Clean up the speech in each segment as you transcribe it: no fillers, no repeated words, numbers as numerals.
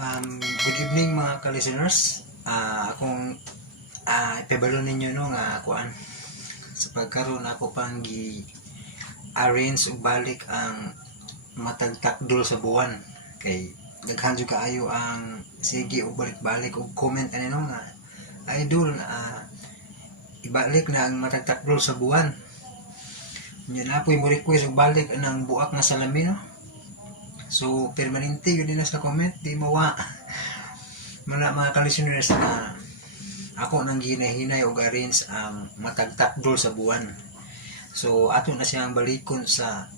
Good evening mga ka-listeners. Akong ipabalo ninyo no nga kuan sa pagkaroon ako pang gi-arrange ug balik ang matagtakdol sa buwan kay daghan jud kaayo ang sige ug balik-balik ug comment ani no nga idol ibalik na ang matagtakdol sa buwan. Nya na po mo request ug balik anang buak nga salamin no. So, permanente yun din sa comment, di mawa. Mga ka-listeners na ako nang hinahinay o arrange ang matagtakdol sa buwan. So, ato na siyang balikon sa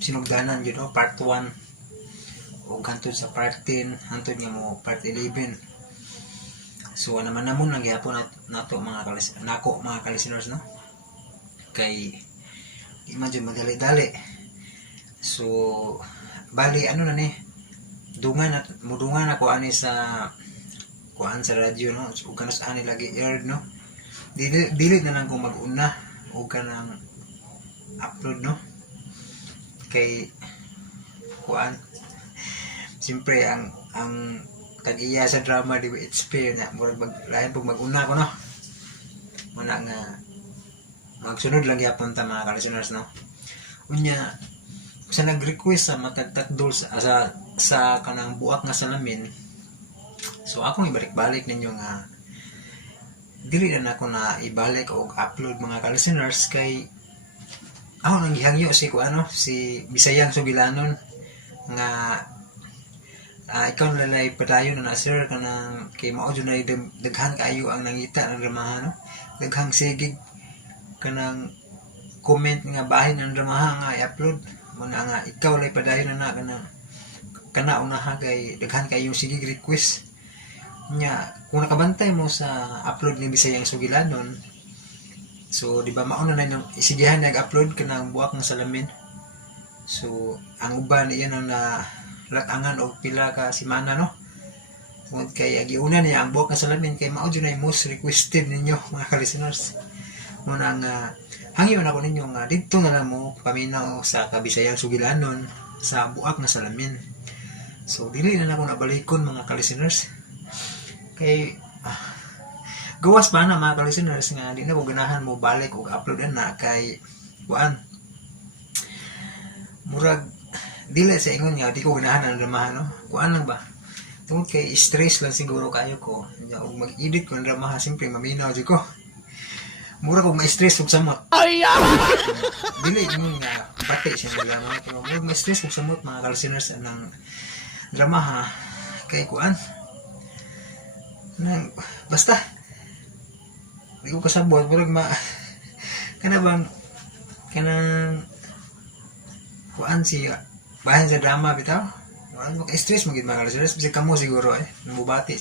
sinugdanan yun, no? Part 1 o hantod sa part 10, hantod nga mo part 11. So, naman namon nagyapon nato mga ka-listeners, no? Kay, imagine madali-dali. So, bali ano na ni mudungan ako ani sa kuan sa radyo no ug kanos ani lagi aired no dili na lang ko mag-una ug kanang upload no kay kuan siyempre ang tag-iya sa drama di ba it's fair na murag lain pag mag-una ko no mana nga magsunod lang gyapon ta mga ka-listeners no unya sa nag-request sa matagtakdol sa kanang buak nga salamin. So akong ibalik-balik ninyo nga dili na ako na ibalik o upload mga ka-listeners kay ako nang gihangyo si si Bisayang Sugilanon nga ikaw nalalay padayon na sir kanang kay mao jud na daghan kaayo ang nangita ng dramahan no daghang sigig kanang comment nga bahin ng dramahan nga i-upload mga nga ikaw lay padayon na kana unaha kay daghan kayong sige request nya kung nakabantay mo sa upload ni Bisayang Sugilanon so di ba mauna na nang isigihan nag-upload kanang buak ng salamin so ang uban iyan ang latangan og pila ka semana no kung kay agiuna niya ang buak ng salamin kay mao jud na most requested ninyo mga ka-listeners mo nang hangyon ako ninyo nga dito na lang mo paminaw sa Kabisayang Sugilanon sa buak na salamin. So dili na ako nabalikon mga ka-listeners. Kay gawas pa na mga ka-listeners nga di na ko ganahan mo balik og upload na kay kuan. Murag dili sa ingon nga di ko ganahan ang dramahan no. Kuan lang ba? Tungod kay stress lang siguro kayo ko. Og mag-edit ko ang dramahan simpre maminaw jud ko. Mura kong ma-stress kung samot. Dili mo nga pati siya naglaman. Pero mura ma-stress kung samot mga ka-listeners ng drama ha. Kay kuan. Basta. Hindi ko kasabot. Mura kanang kuan siya. Bahan sa drama bitaw. Maka-stress mo gid mga ka-listeners. Kasi kamo siguro nabubati.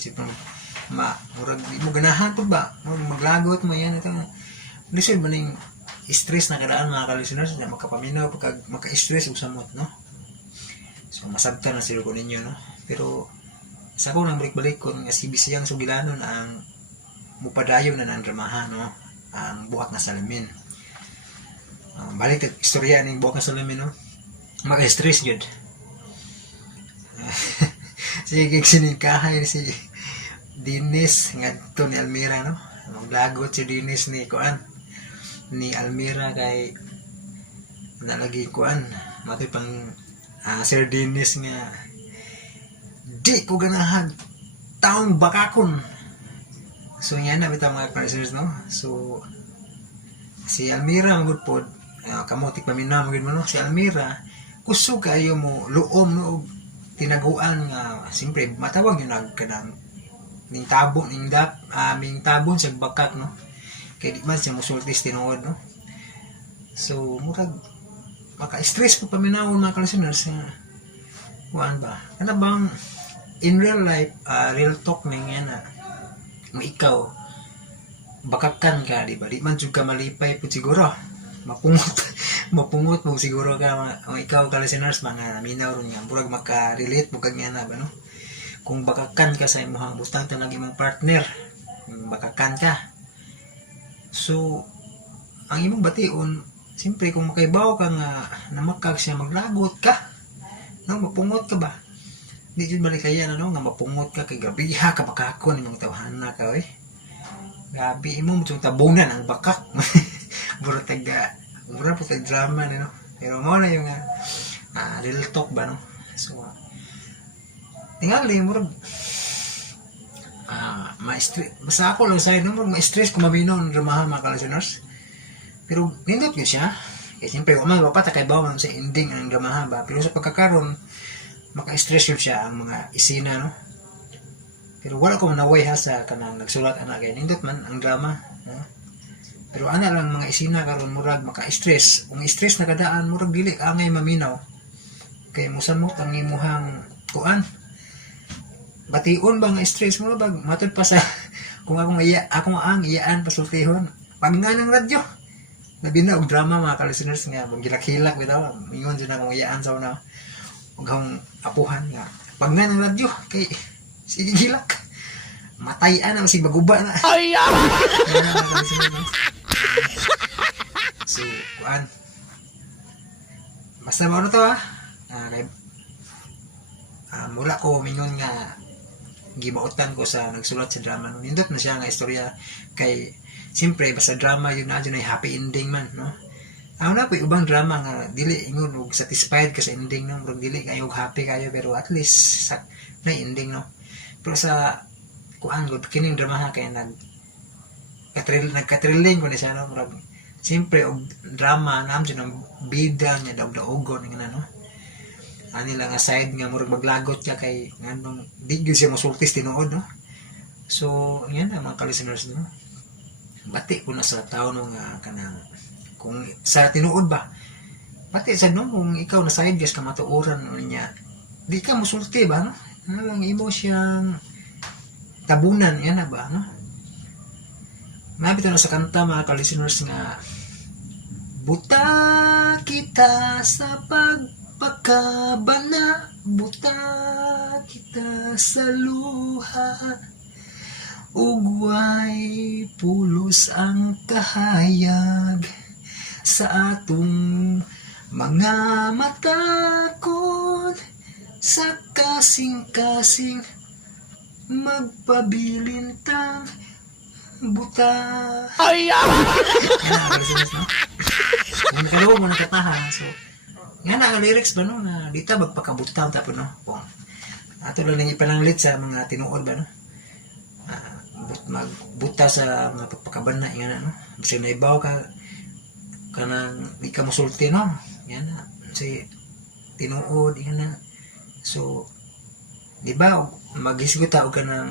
Murag di mo ganahan po ba? Maglagot mo yan. Ito lisod ba ning stress na kadaan mga ka-listeners na makapaminaw pagka maka-stress ug samot no so masabtan na sila ko ninyo no pero sa ko nang balik-balik ko nga si Bisayang Sugilanon ang mupadayon na ng dramahan no ang buak na salamin balik ang istorya ning buak na salamin no maka-stress jud sige siningkahay si Dinis ngadto ni Almira no maglagot si Dinis ni kuan ni Almira kay nalagi kuan matoy pang Sir Dinis nga di ko ganahan taong bakakon so yan na bitaw mga partners no so si Almira magud pod kamotik paminaw magud mo no si Almira kusog kayo mo luom no tinaguan nga siyempre matawag yun kanang ning tabon ning aming tabon sa bakak no kay di man siya musultis tinuod no so murag maka-stress po paminawon mga ka-listeners kuan ba kana bang in real life real talk ning yan ikaw bakakan ka di ba di man jud ka malipay po siguro mapungot mo siguro ka ikaw ka-listeners mga minaw ron nga murag maka-relate mo kag nga ba no kung bakakan ka sa imong butang tanang imong partner bakakan ka so ang imong bation siyempre kung makaibaw ka nga namakag siya maglagot ka no mapungot ka ba di jud balik kaya ano nga mapungot ka kay gabi ha ka bakakon imong tawhana ka eh. Gabi mo mong tabunan ang bakak. Mura taga mura po tag drama no. Pero mo na yung real talk ba no. So tingali mura ma-stress basta ako lang sa no ma-stress kung mabinaw ng dramahan mga ka-listeners. Pero nindot yun siya. Eh, siyempre, umang mapata kay bawang sa ending ang dramahan ba. Pero sa pagkakaroon, maka-stress yun siya ang mga isina, no? Pero wala ko manaway ha sa kanang nagsulat anak kay nindot man ang drama, no? Pero ana lang mga isina karon murag maka-stress. Kung stress na kadaan, murag dili angay maminaw. Kay musamot ang imuhang kuan. Bation ba nga stress mo bag matud pa sa kung akong ang iyaan pasultihon. Pamingan ng radyo. Labi na og drama mga ka-listeners nga gilak-hilak bitaw ingon jud akong iyaan sa una ug akong apuhan nga pagnan ng radyo kay sige gilak matayan na si baguba na ay so kuan basta mo na to kay mula ko mingon nga gibautan ko sa nagsulat sa drama nindot na siya nga istorya kay siyempre basta drama yun na dyan ay happy ending man no ako na po ubang drama nga dili ingon og satisfied ka sa ending no murag dili kayo happy kayo pero at least sa na ending no pero sa kuan gud kining drama ha kay nagka-thrilling ko na siya no murag siyempre og drama nam dyan ang bida niya daog-daogon nga no ani lang aside nga murag maglagot ka kay nganong di gyud siya mosultis tinuod no so yan na mga ka-listeners no bati ko na sa tao nung kanang kung sa tinuod ba bati sa no kung ikaw na side guys ka matuoran niya di ka musulti ba no ang imo siyang tabunan yan na ba no mabito na sa kanta mga ka-listeners nga buta kita sa pagpakabana buta kita sa luha ugway pulos ang kahayag sa atong mga matakon sa kasing-kasing magpabilintang buta ay kung mo nakataha so nga na lyrics ba no na dita magpakabuta tapos no ato lang nang ipananglit sa mga tinuod ba no magbuta sa mga pagpakabana yan na no kasi naibaw ka kanang di ka musulti no yan na kasi tinuod yan na so di ba maghisgot tao ka ng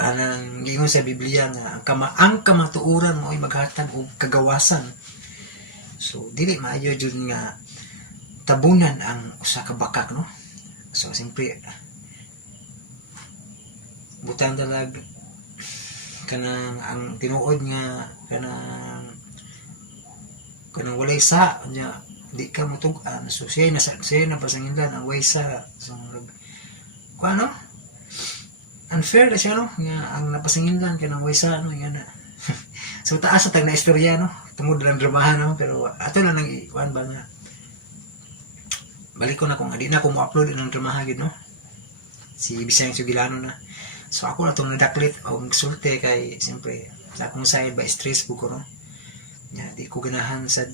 anang gingon sa Biblia nga ang kamatuoran mo ay maghatag og kagawasan so dili maayo jud nga tabunan ang usa ka bakak no so simpre butang dalag kanang ang tinuod nga kanang walay sa nya di ka mutug-an so siya na pasangindan ang way sa so kung ano unfair na siya no nga ang napasangindan kanang way sa no yan na so taas sa tag na istorya no tungod lang dramahan no pero ato lang nang ikuan ba nga balik ko na kung di na ko mo-upload ng dramahan gid no si Bisayang Sugilano na so ako na itong nadaklit o nagsulte kay siyempre sa akong side ba stress po ko no ya, di ko ganahan sa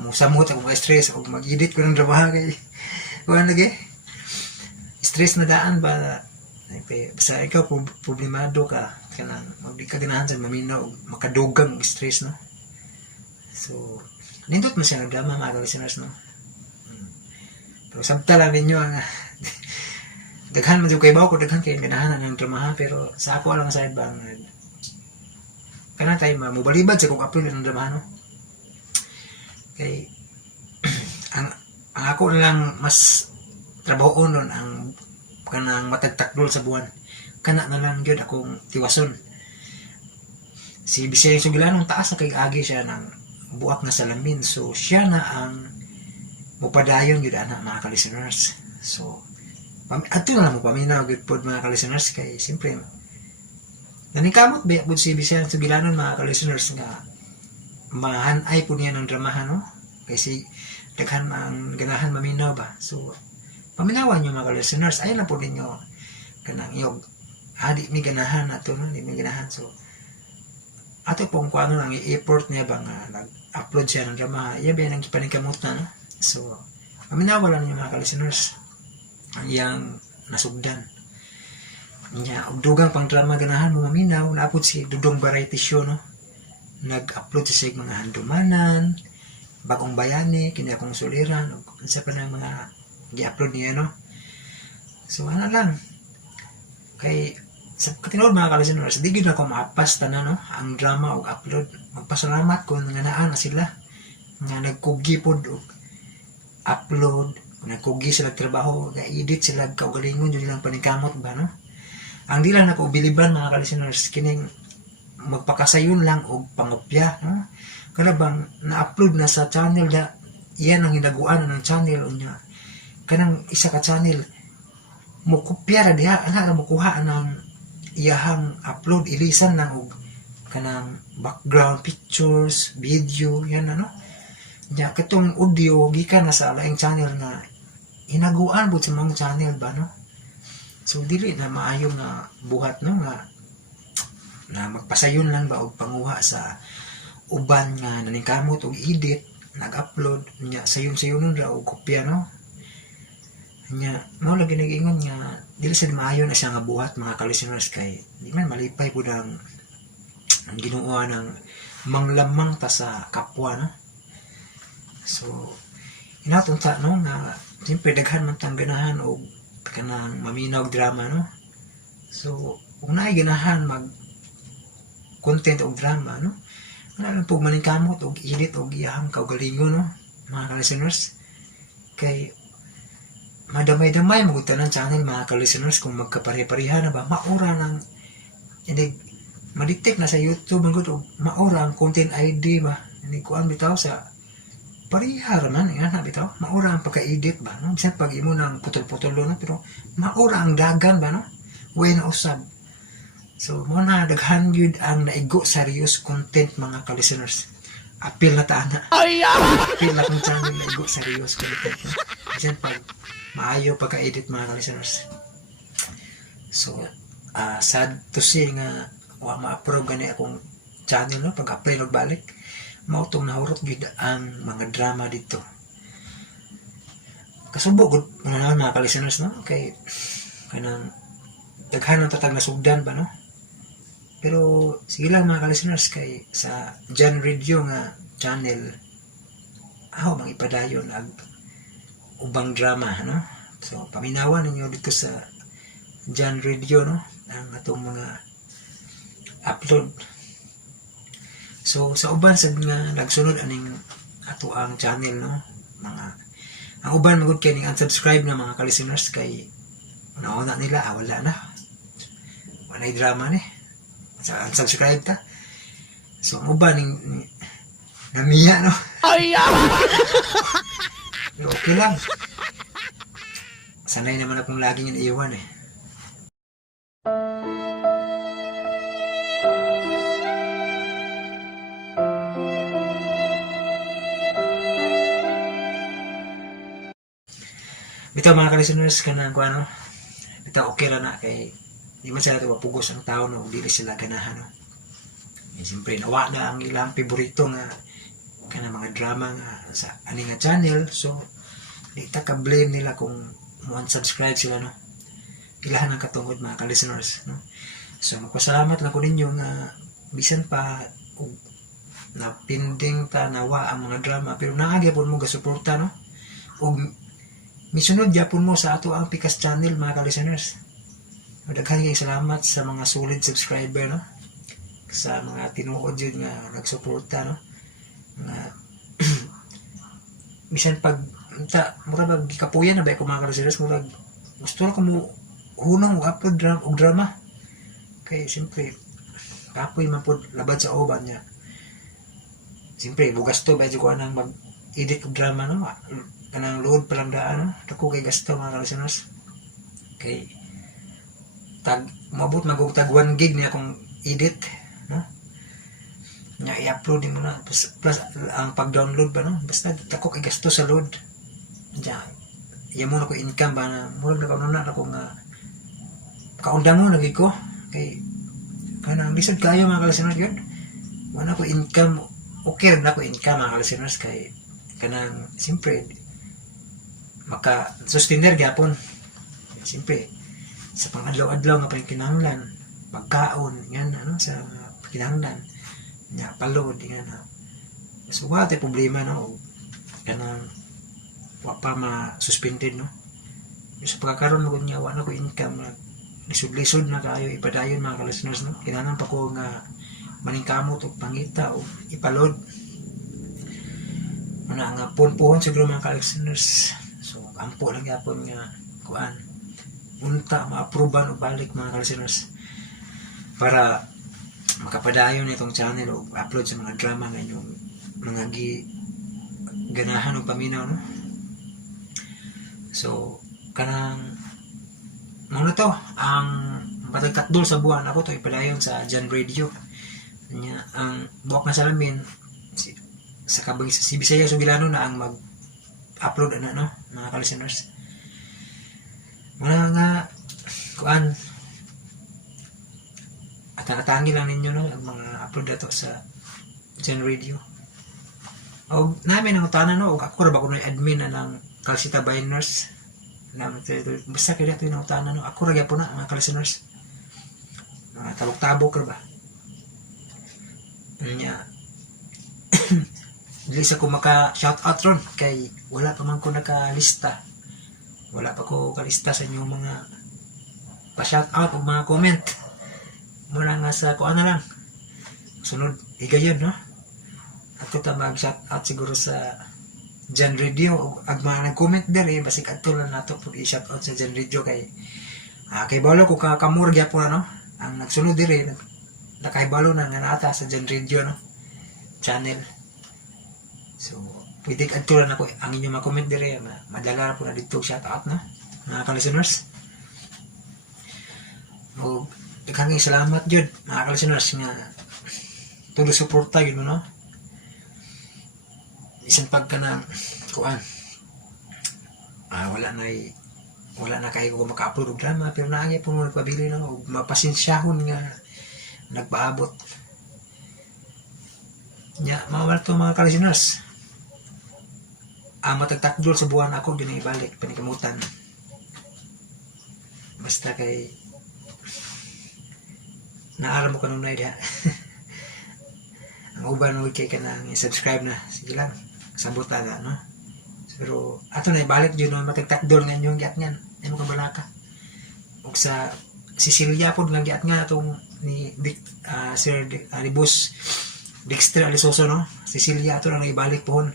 musamot ako stress o mag-edit ko ng drama kay wala lagi stress na daan ba basta ikaw problemado ka kanang di ka ganahan sa maminaw o makadugang stress no so nindot man siya ng drama mga listeners no pero sabta lang ninyo ang daghan man kay bawo ko daghan kay ganahan ng drama pero sa ako lang side bang kana tay mabalibad sa kung upload ng drama no kay ang ako lang mas trabaho nun ang kanang matagtakdol sa buwan kana na lang gyud akong tiwason si Bisayang Sugilano taas na kay agi siya ng buak na salamin so siya na ang mupadayon gyud ana mga ka-listeners so ato na lang mo paminaw good pod mga ka-listeners kay siyempre nanikamot ba po si Bisayang Sugilano mga ka-listeners nga mahanay po niya ng dramahan no kasi daghan ang ganahan maminaw ba so paminawan nyo mga listeners, ay na po ninyo kanang yung di may ganahan ato no, di may ganahan. So ato pong kung ano lang i-effort niya ba nga nag-upload siya ng drama, iya ba nang ipaningkamot na no. So paminawan lang niyo mga listeners ang iyang nasugdan niya og dugang pang drama ganahan mo maminaw. Naapod si Dudong Variety Show no, nag-upload sa mga handumanan, bagong bayani, kini akong suliran, o sa pa ng mga gi-upload niya no. So ano lang kay sa katinood mga listeners, di gid na ko maapas tanan no ang drama og upload. Magpasalamat ko nga naa na sila nga nagkugi pod og upload, nagkugi sila trabaho, ga-edit sila kaugalingon jud lang paningkamot ba no. Ang di lang nako biliban mga listeners kining magpakasayon lang og pangopya no. Kana bang na-upload na sa channel da iyan ang hinaguan ng channel unya kanang isa ka channel mo kopya ra diha ana mo kuha ng iyahang upload, ilisan lang og kanang background pictures, video yan ano. Ya katong audio gikan na sa laing channel na hinaguan bud sa mga channel ba no. So dili na maayo nga buhat no nga na magpasayon lang ba og panguha sa uban nga naningkamot og edit, nag-upload nya sayon-sayonon ra og kopya no. Nya mo lagi nag-ingon nga dili sad maayo na siya nga buhat mga listeners kay di man malipay pud ang Ginoo ng manglamang ta sa kapwa no. So inaton ta no nga siyempre daghan man tang ganahan og kanang maminaw og drama no. So kung naay ganahan mag content og drama no, ano lang po maningkamot og edit og iyahang kaugalingon no mga listeners. Kay madamay-damay magutanan channel mga ka-listeners kung magkapare-pareha na ba maura ng hindi madetect na sa YouTube ang gusto maura ang content ID ba hindi ko ang bitaw sa pareha raman nga bitaw maura ang pagka-edit ba no bisan pag imo nang putol-putol no pero maura ang dagan ba no when usab. So mo na daghan yun ang naigo serious content mga ka-listeners. Apil na taana apil na kong channel naigo serious content no? Bisan pag maayo pagka-edit mga listeners. So sad to say nga wa ma-approve gani akong channel no pag-apply og balik mao tong nahurot gid ang mga drama dito. Kasubo gud mga listeners no kay kanang daghan ang tatag na sugdan ba no. Pero sige lang mga listeners kay sa John Radio nga channel aho mang ipadayon ag ubang drama no. So paminawan ninyo dito sa John Radio no ang atong mga upload. So sa uban sad nga nagsunod aning ato ang channel no mga ang uban magud kay ning unsubscribe na mga listeners kay nauna nila wala na walay drama ni sa unsubscribe ta. So ang uban ning namiya no pero okay lang. Sanay naman akong laging iniiwan eh. Bitaw mga ka-listeners kanang ano. Bitaw okay ra na kay di man sila mapugos ang tao no dili sila ganahan no. Siyempre nawa na ang ilang paborito nga kana mga drama nga sa ani nga channel. So di ta ka blame nila kung mo unsubscribe sila no. Ilahan ang katungod mga ka-listeners no. So magpasalamat lang ko ninyo nga bisan pa napinding ta nawa ang mga drama pero naagi pud mo gasuporta no. Og misunod gyapon mo sa ato ang Pikas channel mga ka-listeners. Daghan kay salamat sa mga solid subscriber no. Sa mga tinuod yun nga nagsuporta no. Nga bisan pag mura ba gikapuyan na ba ko mga ka-listeners mura gusto na ko mo hunong og upload drama kay siyempre kapoy man pod labad sa uban niya. Siyempre bugasto ba ko anang mag edit og drama no kanang load pa lang daan no dako kay gasto mga ka-listeners kay tag mabot magugtag 1 gig niya kung edit no nya i-upload mo na plus ang pag-download ba no basta dako kay gasto sa load nya iya mo na ko income ba na murag na kaununa na ko nga kaundang mo lagi ko kay kanang lisod kayo mga kalisteners yun wala ko income okay rin na ko income mga kalisteners kay kanang siyempre maka sustainer gyapon siyempre sa pangadlaw-adlaw nga pangkinahanglan pagkaon yan ano sa kinahanglan nya palod yan so wala tayo problema no kanang wa pa ma-suspended no sa pagkakaroon mo niya wala ko income na lisod-lisod na kayo ipadayon mga kalisteners no kinahanglan pa ko nga maningkamot o pangita o ipalod muna nga punpuhon siguro mga kalisteners so ampo lang yapon nga kuan unta ma-approvean o balik mga kalisteners para makapadayon itong channel o upload sa mga drama nga yung mga ganahan o paminaw no so kanang ano to ang patagkatdol sa buwan ako to ipadayon sa Jan Radio nya ang buwak na salamin sa kabag sa Bisaya Sugilano na ang mag-upload ano no mga kalisteners mga nga kuan at natangi lang ninyo no ang mga upload na to sa Jan Radio o namin ang utanan no ako ra ba kuno admin na ng Calcita Biners basta kaya ito yung utanan no ako ra po na mga kalisteners mga tabok-tabok ra ba nya dili sa ko maka shout out ron kay wala pa man ko nakalista wala pa ko kalista sa inyo mga pa shout out o mga comment mula nga sa kuan na lang sunod higayon no ako ta mag shout out siguro sa Jan Radio ag mga nag-comment dere basig adto lang nato pag i-shout out sa Jan Radio kay balo ko kakamur gyapon no ang nagsunod dire nakaibalo na nga nata sa Jan Radio no channel so pwede adto lang ako ang inyong mga comment dire madala po na dito shout out no mga kalisteners o daghang salamat jud mga kalisteners nga todo suporta yun no isang pagka na kuan wala na kayo kung maka-upload og drama pero naagay po mo nagpabili na og mapasensyahon nga nagpaabot nya mawala to mga kalisteners ang matagtakdol sa buwan ako din ibalik panikamutan basta kay naaram mo kanong na ang uban mo kay ka nang subscribe na sige lang sabot na no pero ato na ibalik yun no matagtakdol nga yung giat ngan ay mo kabalaka ug sa Sicilia pod nga giat nga atong ni Sir Ribus Dexter Alisoso no Sicilia ato lang ibalik pohon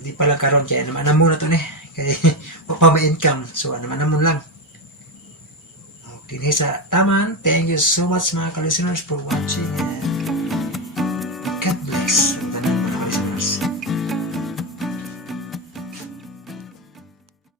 di pala karon kaya naman mo na to ni kay wa pa may income so naman lang dinhi sa taman thank you so much mga kalisteners for watching and God bless.